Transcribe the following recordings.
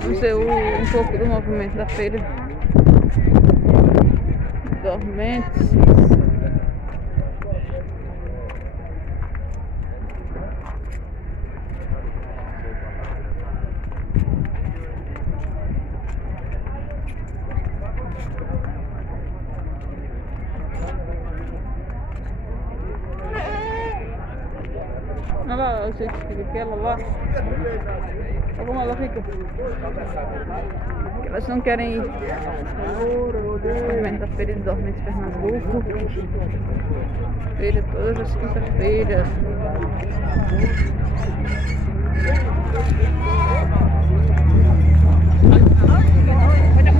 Vamos ver um pouco do movimento da feira. Dormentes. Olha lá o jeito que fica aquela lá. Olha como ela fica. Elas não querem ir. Movimento da feira de Dormentes Pernambuco. Feira todas as quinta-feiras.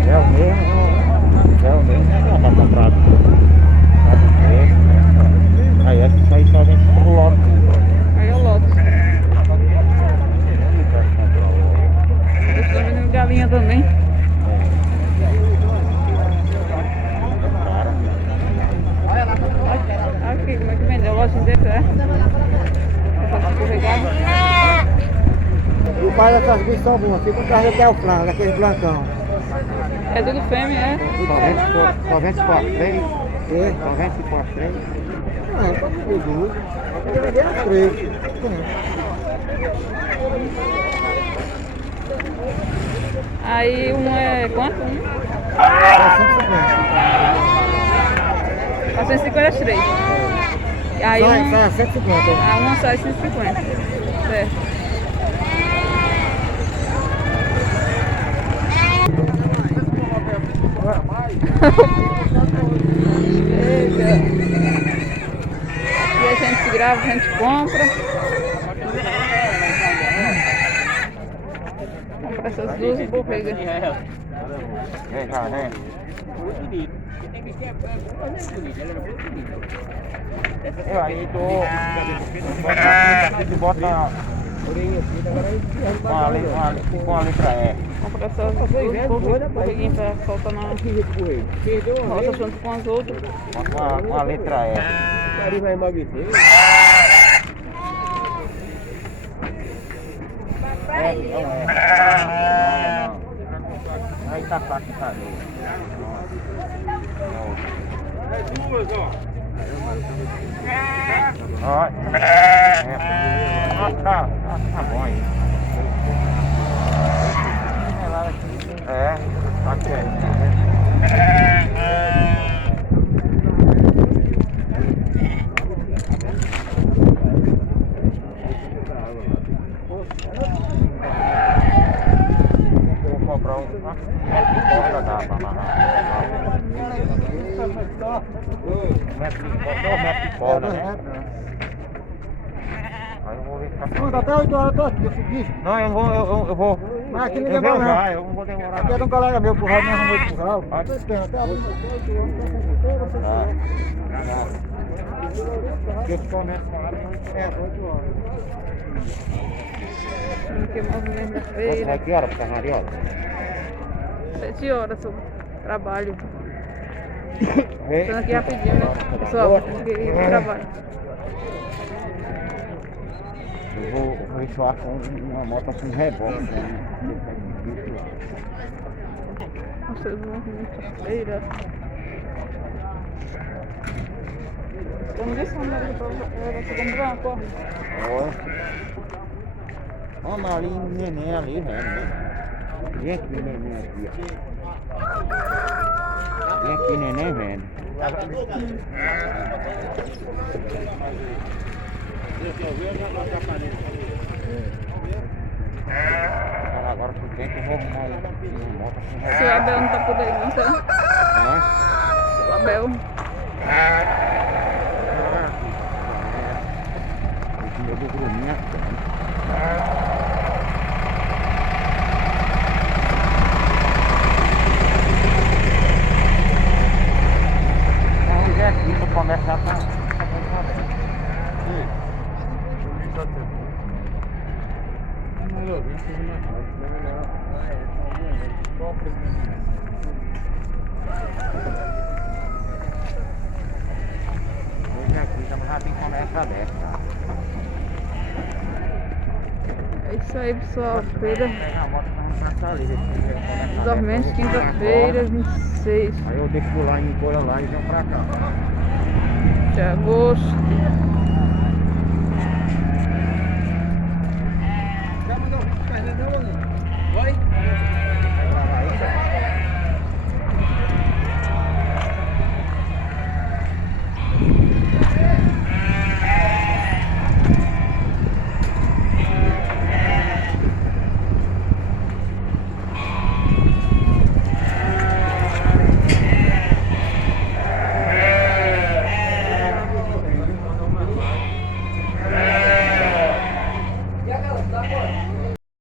É o mesmo, não tá comprado. Aí essa aí só vem pro lote. Aí é o lote. Eles estão vendendo galinha também. Aqui, como é que vende? A loja inteira, é? Essa escorregada. E o pai dessas bichas são bons, fica atrás até o frango, daquele blancão. É tudo fêmea, é? Só vende por 3. Só vende por 3. Não, pode ser duas. Pode vender as 3. Aí um é quanto? Um? 450 as 3. Aí um... Sai a 150. Ah, uma sai 150. Certo. Chega. Aqui a gente grava, a gente compra. Compra essas duas borregas. É, já, né? Eu aí tu bota com a letra E. Compra essas duas borreguinhas pra soltar na roça junto com as outras. Com a letra E. Vai emagrecer. Aí tá fácil, tá ali. Duas, ó. Ó. Tá bom aí. É, tá quieto. Vou comprar um corda dá pra amarrar. Metro de corda, né? Aí eu vou ver se tá... Até 8 horas eu tô aqui, eu subi. Não, eu vou. Mas aqui Eu ninguém vou vai já, não. eu não vou demorar. Aqui era um colega meu, curral, me arrumou de curral. Pode. Tô esperando até abrir. Porque eu começo com ela, 8 horas. Aqui é o movimento da vai feira. que hora pra Mariola? 7 horas o trabalho. É. Passando aqui rapidinho, né? Pessoal, aqui o trabalho. Eu vou enxuar com uma moto com reboque, né? Nossa, o movimento da feira. Vamos ver se você comprar uma corda. Olha ali, neném ali, velho. Vem aqui, neném aqui, ó. Vem aqui, neném, velho. Agora por dentro eu vou arrumar uma moto com reboque. Se o Abel não tá por aí, não será? O Abel. Esse meu do Bruninho. Vamos ver aqui para começar a... Hoje aqui já tem que começar dessa. É isso aí, pessoal. Feira. Pegar a moto pra passar ali, deixa Dormentes, quinta-feira, 26 Aí eu deixo lá em Goiânia lá e venho pra cá. de agosto.